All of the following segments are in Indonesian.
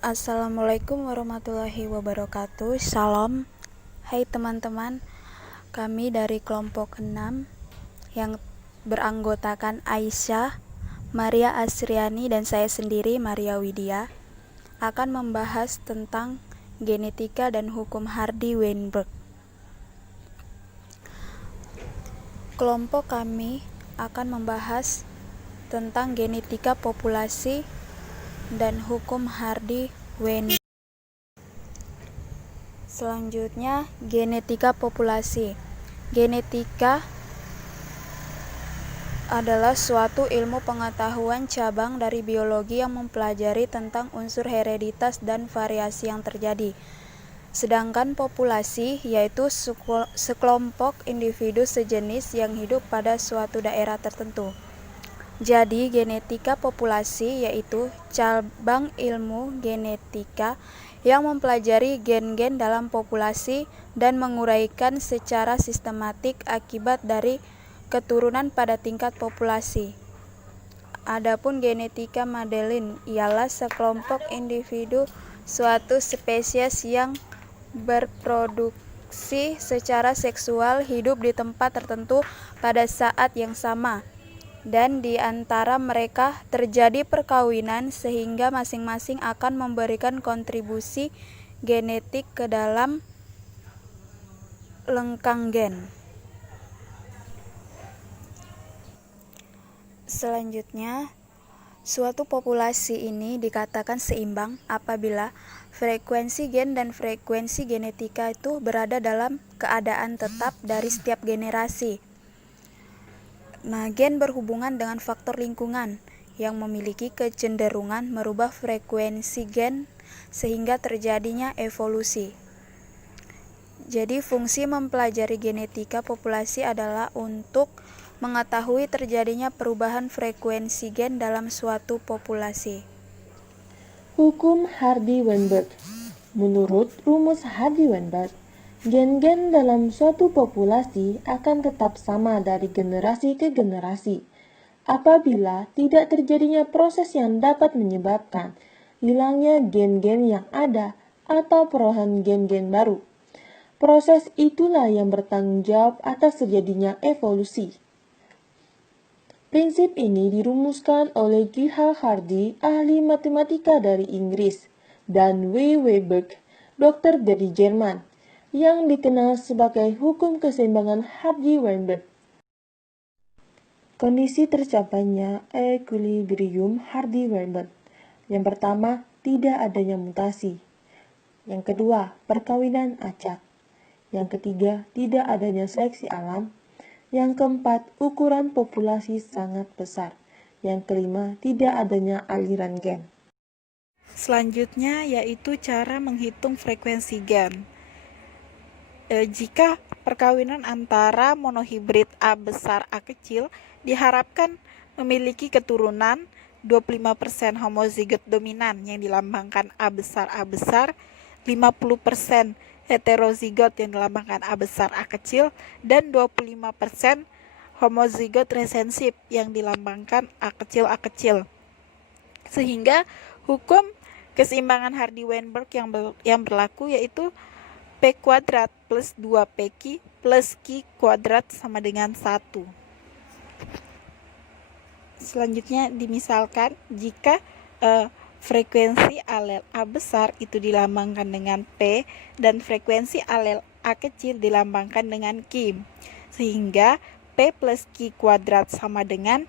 Assalamualaikum warahmatullahi wabarakatuh. Salam. Hai teman-teman, kami dari kelompok 6 yang beranggotakan Aisyah, Maria Asriani, dan saya sendiri, Maria Widya, akan membahas tentang genetika dan hukum Hardy-Weinberg. Kelompok kami akan membahas tentang genetika populasi dan hukum Hardy-Weinberg. Selanjutnya, genetika populasi. Genetika adalah suatu ilmu pengetahuan cabang dari biologi yang mempelajari tentang unsur hereditas dan variasi yang terjadi. Sedangkan populasi yaitu sekelompok individu sejenis yang hidup pada suatu daerah tertentu. Jadi, genetika populasi yaitu cabang ilmu genetika yang mempelajari gen-gen dalam populasi dan menguraikan secara sistematik akibat dari keturunan pada tingkat populasi. Adapun genetika Mendelian ialah sekelompok individu suatu spesies yang berproduksi secara seksual hidup di tempat tertentu pada saat yang sama, dan di antara mereka terjadi perkawinan sehingga masing-masing akan memberikan kontribusi genetik ke dalam lengkang gen. Selanjutnya, suatu populasi ini dikatakan seimbang apabila frekuensi gen dan frekuensi genetika itu berada dalam keadaan tetap dari setiap generasi. Nah, gen berhubungan dengan faktor lingkungan yang memiliki kecenderungan merubah frekuensi gen sehingga terjadinya evolusi. Jadi, fungsi mempelajari genetika populasi adalah untuk mengetahui terjadinya perubahan frekuensi gen dalam suatu populasi. Hukum Hardy-Weinberg. Menurut rumus Hardy-Weinberg, gen-gen dalam suatu populasi akan tetap sama dari generasi ke generasi apabila tidak terjadinya proses yang dapat menyebabkan hilangnya gen-gen yang ada atau perolehan gen-gen baru. Proses itulah yang bertanggung jawab atas terjadinya evolusi. Prinsip ini dirumuskan oleh Gerhard Hardy, ahli matematika dari Inggris, dan W. Weinberg, dokter dari Jerman, yang dikenal sebagai hukum keseimbangan Hardy-Weinberg. Kondisi tercapainya equilibrium Hardy-Weinberg. Yang pertama, tidak adanya mutasi. Yang kedua, perkawinan acak. Yang ketiga, tidak adanya seleksi alam. Yang keempat, ukuran populasi sangat besar. Yang kelima, tidak adanya aliran gen. Selanjutnya yaitu cara menghitung frekuensi gen. Jika perkawinan antara monohibrid A besar A kecil diharapkan memiliki keturunan 25% homozigot dominan yang dilambangkan A besar, 50% heterozigot yang dilambangkan A besar A kecil, dan 25% homozigot resensif yang dilambangkan A kecil. Sehingga hukum keseimbangan Hardy-Weinberg yang berlaku yaitu P kuadrat plus 2PQ plus Q kuadrat sama dengan 1. Selanjutnya dimisalkan jika frekuensi alel A besar itu dilambangkan dengan P dan frekuensi alel A kecil dilambangkan dengan Q, sehingga P plus Q kuadrat sama dengan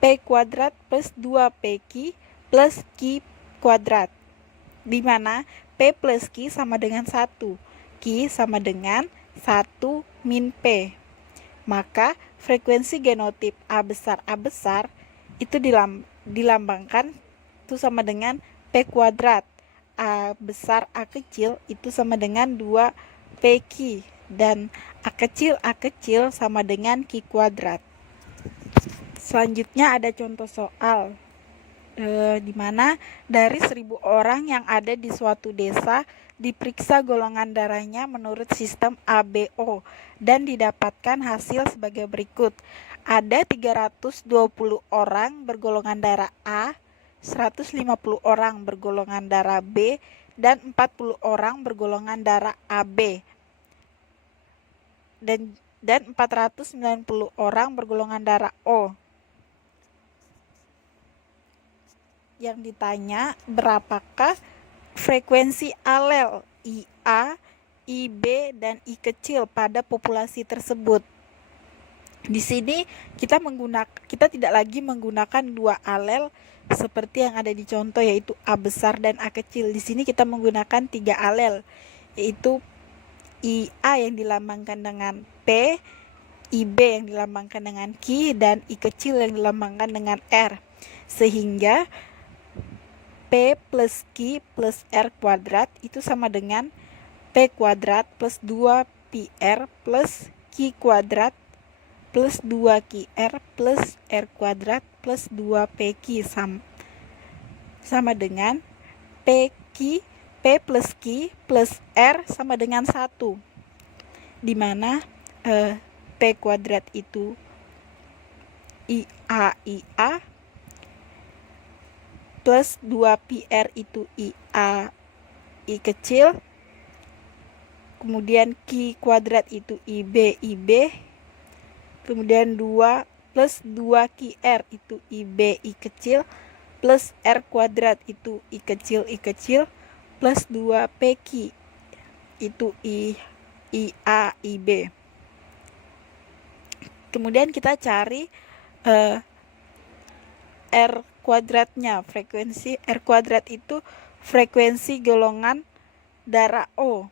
P kuadrat plus 2PQ plus Q kuadrat, di mana P plus Q sama dengan 1, Q sama dengan 1 min P. Maka frekuensi genotip A besar itu dilambangkan itu sama dengan P kuadrat. A besar A kecil itu sama dengan 2PQ dan A kecil sama dengan Q kuadrat. Selanjutnya ada contoh soal di mana dari 1.000 orang yang ada di suatu desa diperiksa golongan darahnya menurut sistem ABO dan didapatkan hasil sebagai berikut. Ada 320 orang bergolongan darah A, 150 orang bergolongan darah B dan 40 orang bergolongan darah AB. Dan 490 orang bergolongan darah O. Yang ditanya, berapakah frekuensi alel IA, IB, dan I kecil pada populasi tersebut? Di sini kita tidak lagi menggunakan dua alel seperti yang ada di contoh, yaitu A besar dan A kecil. Di sini kita menggunakan 3 alel, yaitu IA yang dilambangkan dengan P, IB yang dilambangkan dengan Q, dan I kecil yang dilambangkan dengan R. Sehingga P plus Q plus R kuadrat itu sama dengan P kuadrat plus 2PR plus Q kuadrat plus 2QR plus R kuadrat plus 2PQ sama dengan P plus Q plus R sama dengan 1, di mana P kuadrat itu IA plus 2PR itu IA I kecil, kemudian Q kuadrat itu IB, kemudian 2 plus 2QR itu IB I kecil, plus R kuadrat itu I kecil, plus 2PQ itu IA IB. Kemudian kita cari R kuadratnya. Frekuensi R kuadrat itu frekuensi golongan darah O.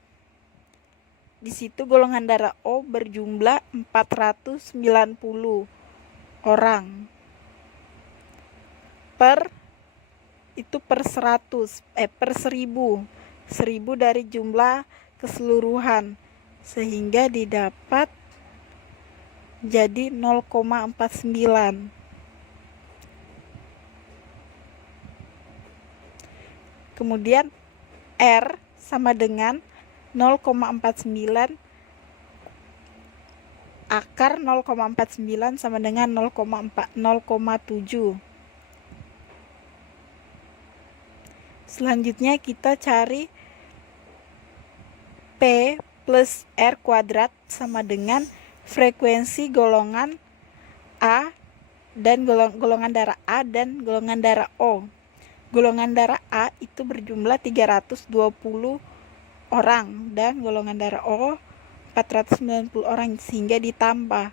Di situ golongan darah O berjumlah 490 orang per 1000 dari jumlah keseluruhan, sehingga didapat jadi 0,49. Kemudian R sama dengan 0,49 akar 0,49 sama dengan 0,7. Selanjutnya kita cari P plus R kuadrat sama dengan frekuensi golongan A dan golongan darah A dan golongan darah O. Golongan darah A itu berjumlah 320 orang dan golongan darah O 490 orang, sehingga ditambah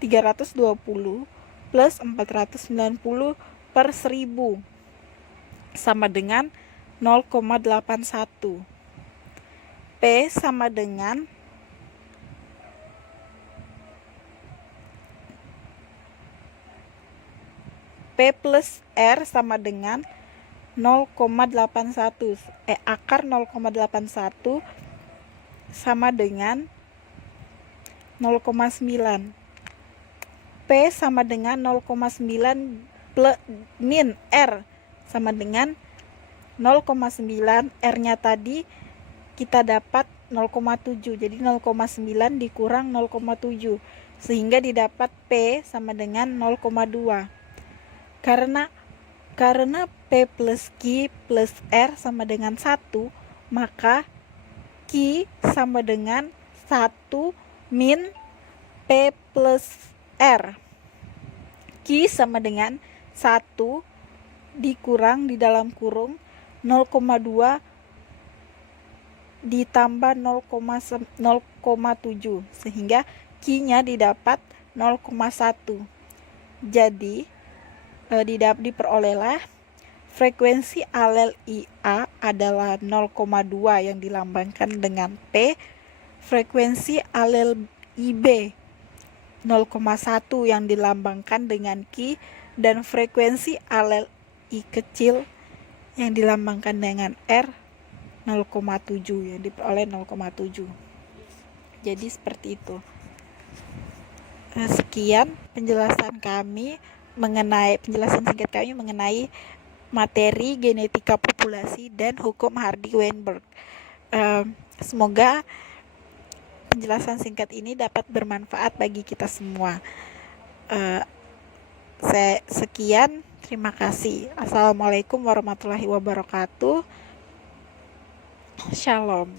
320 plus 490 per 1000 sama dengan 0,81. P sama dengan P plus R sama dengan 0,81. Akar 0,81 sama dengan 0,9. P sama dengan 0,9 min R sama dengan 0,9. R-nya tadi kita dapat 0,7. Jadi 0,9 dikurang 0,7 sehingga didapat P sama dengan 0,2. Karena P plus Q plus R sama dengan 1, maka Q sama dengan 1 min P plus R. Q sama dengan 1 dikurang di dalam kurung 0,2 ditambah 0,7 sehingga Q-nya didapat 0,1. Jadi diperolehlah frekuensi alel IA adalah 0,2 yang dilambangkan dengan P, frekuensi alel IB 0,1 yang dilambangkan dengan Q, dan frekuensi alel I kecil yang dilambangkan dengan R 0,7 yang diperoleh 0,7. Jadi seperti itu. Sekian penjelasan singkat kami mengenai materi genetika populasi dan hukum Hardy-Weinberg. Semoga penjelasan singkat ini dapat bermanfaat bagi kita semua. Sekian, Terima kasih. Assalamualaikum warahmatullahi wabarakatuh. Shalom.